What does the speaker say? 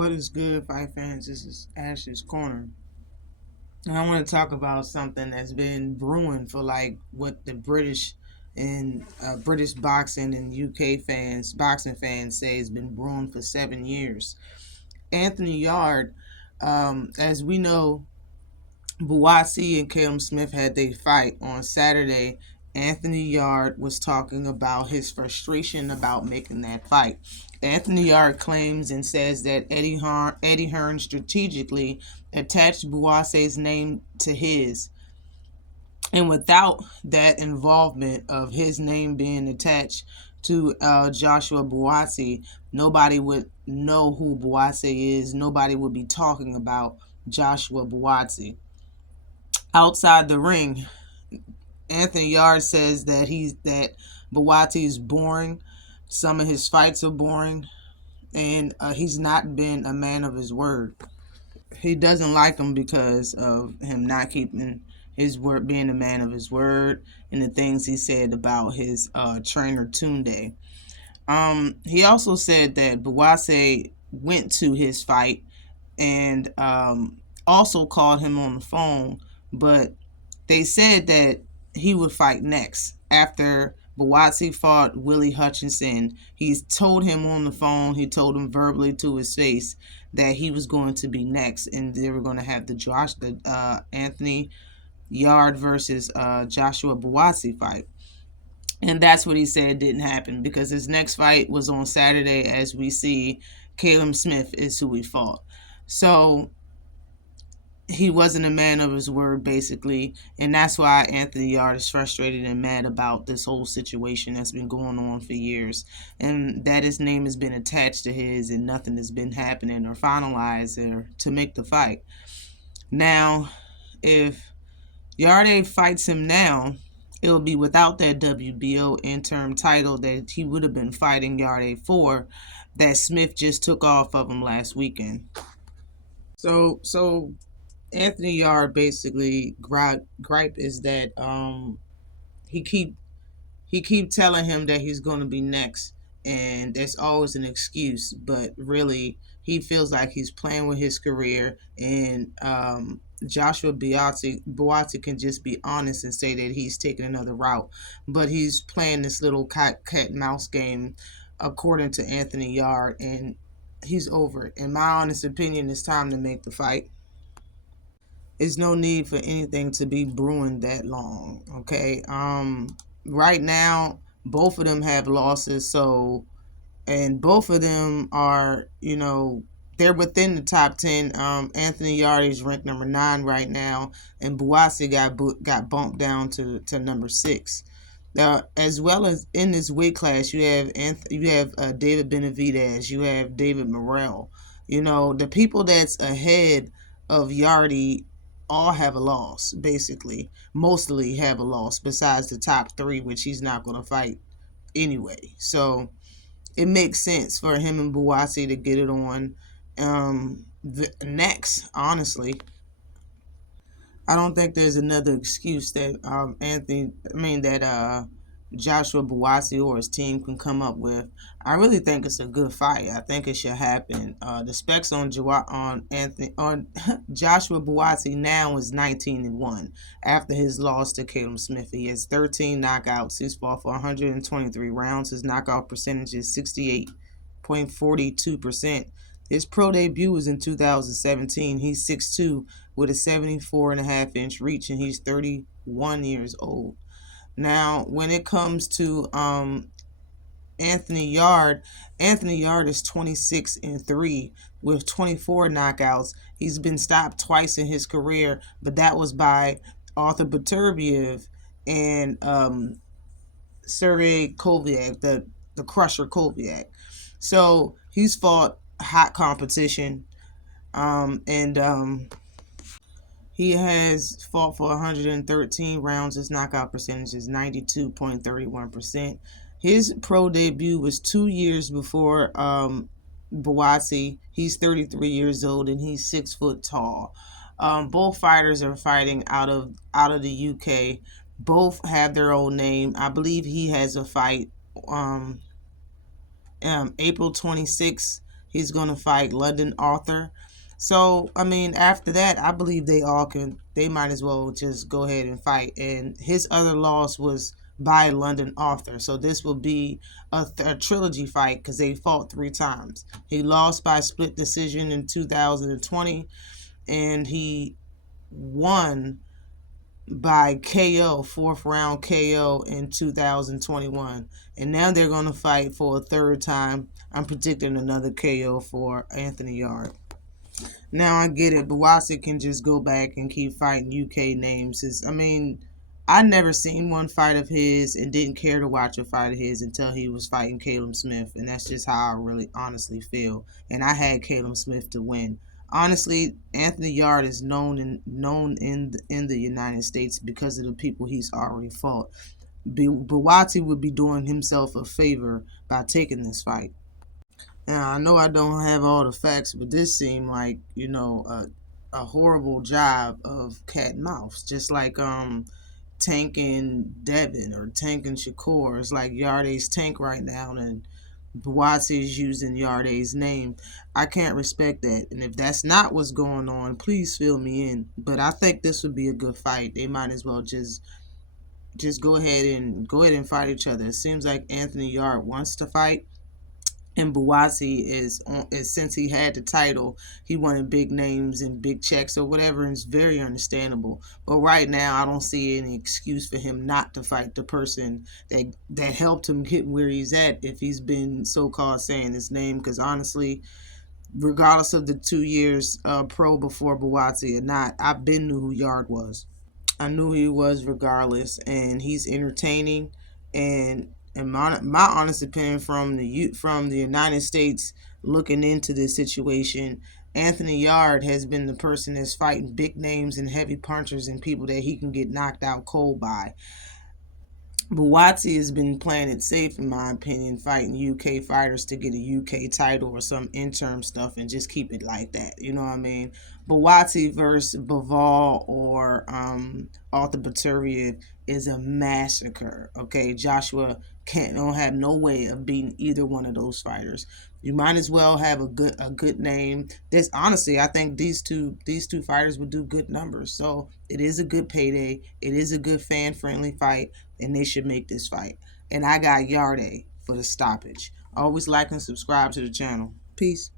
What is good, fight fans? This is Ash's Corner. And I want to talk about something that's been brewing for like what the British and British boxing and UK boxing fans say has been brewing for 7 years. Anthony Yarde, as we know, Buatsi and Caleb Smith had their fight on Saturday. Anthony Yarde was talking about his frustration about making that fight. Anthony Yarde claims and says that Eddie Hearn strategically attached Buatsi's name to his. And without that involvement of his name being attached to Joshua Buatsi, nobody would know who Buatsi is. Nobody would be talking about Joshua Buatsi. Outside the ring, Anthony Yarde says that Buatsi is boring. Some of his fights are boring, and he's not been a man of his word. He doesn't like him because of him not keeping his word, being a man of his word, and the things he said about his trainer Tunde. He also said that Buatsi went to his fight and also called him on the phone, but they said that he would fight next after Buatsi fought Willie Hutchinson. He's told him on the phone, he told him verbally to his face that he was going to be next, and they were going to have the Anthony Yarde versus Joshua Buatsi fight. And that's what he said didn't happen because his next fight was on Saturday. As we see, Caleb Smith is who he fought. So he wasn't a man of his word, basically, and that's why Anthony Yarde is frustrated and mad about this whole situation that's been going on for years, and that his name has been attached to his and nothing has been happening or finalized or to make the fight. Now, if Yarde fights him now, it'll be without that WBO interim title that he would have been fighting Yarde for, that Smith just took off of him last weekend. So Anthony Yarde basically gripe is that he keep telling him that he's going to be next, and there's always an excuse, but really he feels like he's playing with his career, and Joshua Buatsi can just be honest and say that he's taking another route, but he's playing this little cat and mouse game, according to Anthony Yarde, and he's over it. In my honest opinion, it's time to make the fight. There's no need for anything to be brewing that long. Okay. Right now, both of them have losses, so, and both of them are, they're within the top 10. Anthony Yarde is ranked number 9 right now, and Buatsi got bumped down to number 6. Now, as well as in this weight class, you have David Benavidez, you have David Morrell. The people that's ahead of Yarde all have a loss, basically. Mostly have a loss, besides the top 3, which he's not going to fight anyway. So it makes sense for him and Buatsi to get it on next, honestly. I don't think there's another excuse that Joshua Buatsi or his team can come up with. I really think it's a good fight. I think it should happen. The specs on Joshua Buatsi now is 19-1 after his loss to Caleb Smith. He has 13 knockouts. He's fought for 123 rounds. His knockout percentage is 68.42%. His pro debut was in 2017. He's 6'2", with a 74.5-inch reach, and he's 31 years old. Now, when it comes to Anthony Yarde is 26-3 with 24 knockouts. He's been stopped twice in his career, but that was by Arthur Beterbiev and Sergey Kovac, the Crusher Kovac. So he's fought hot competition, and he has fought for 113 rounds. His knockout percentage is 92.31%. His pro debut was 2 years before Buatsi. He's 33 years old and he's 6 foot tall. Both fighters are fighting out of the UK. Both have their own name. I believe he has a fight April 26th. He's going to fight London Arthur. So, I mean, after that, I believe they might as well just go ahead and fight. And his other loss was by London Arthur. So this will be a trilogy fight because they fought 3 times. He lost by split decision in 2020, and he won by KO, fourth round KO in 2021. And now they're going to fight for a third time. I'm predicting another KO for Anthony Yarde. Now I get it. Buatsi can just go back and keep fighting UK names. I mean, I never seen one fight of his and didn't care to watch a fight of his until he was fighting Caleb Smith, and that's just how I really honestly feel. And I had Caleb Smith to win. Honestly, Anthony Yarde is known in the United States because of the people he's already fought. Buatsi would be doing himself a favor by taking this fight. Now, I know I don't have all the facts, but this seemed like, a horrible job of cat and mouse. Just like Tank and Devin or Tank and Shakur. It's like Yarde's Tank right now, and Buatsi is using Yarde's name. I can't respect that. And if that's not what's going on, please fill me in. But I think this would be a good fight. They might as well just go ahead and fight each other. It seems like Anthony Yarde wants to fight. And Buatsi is since he had the title, he wanted big names and big checks or whatever, and it's very understandable. But right now, I don't see any excuse for him not to fight the person that helped him get where he's at if he's been so-called saying his name. Because honestly, regardless of the 2 years pro before Buatsi or not, I've been knew who Yarde was. I knew he was regardless, and he's entertaining. And in my honest opinion, from the United States looking into this situation, Anthony Yarde has been the person that's fighting big names and heavy punchers and people that he can get knocked out cold by. Buatsi has been playing it safe, in my opinion, fighting UK fighters to get a UK title or some interim stuff and just keep it like that. You know what I mean? Buatsi versus Baval or Arthur Baturia is a massacre. Okay, Joshua don't have no way of beating either one of those fighters. You might as well have a good name. This honestly, I think these two fighters would do good numbers. So it is a good payday. It is a good fan friendly fight, and they should make this fight. And I got Yarde for the stoppage. Always like and subscribe to the channel. Peace.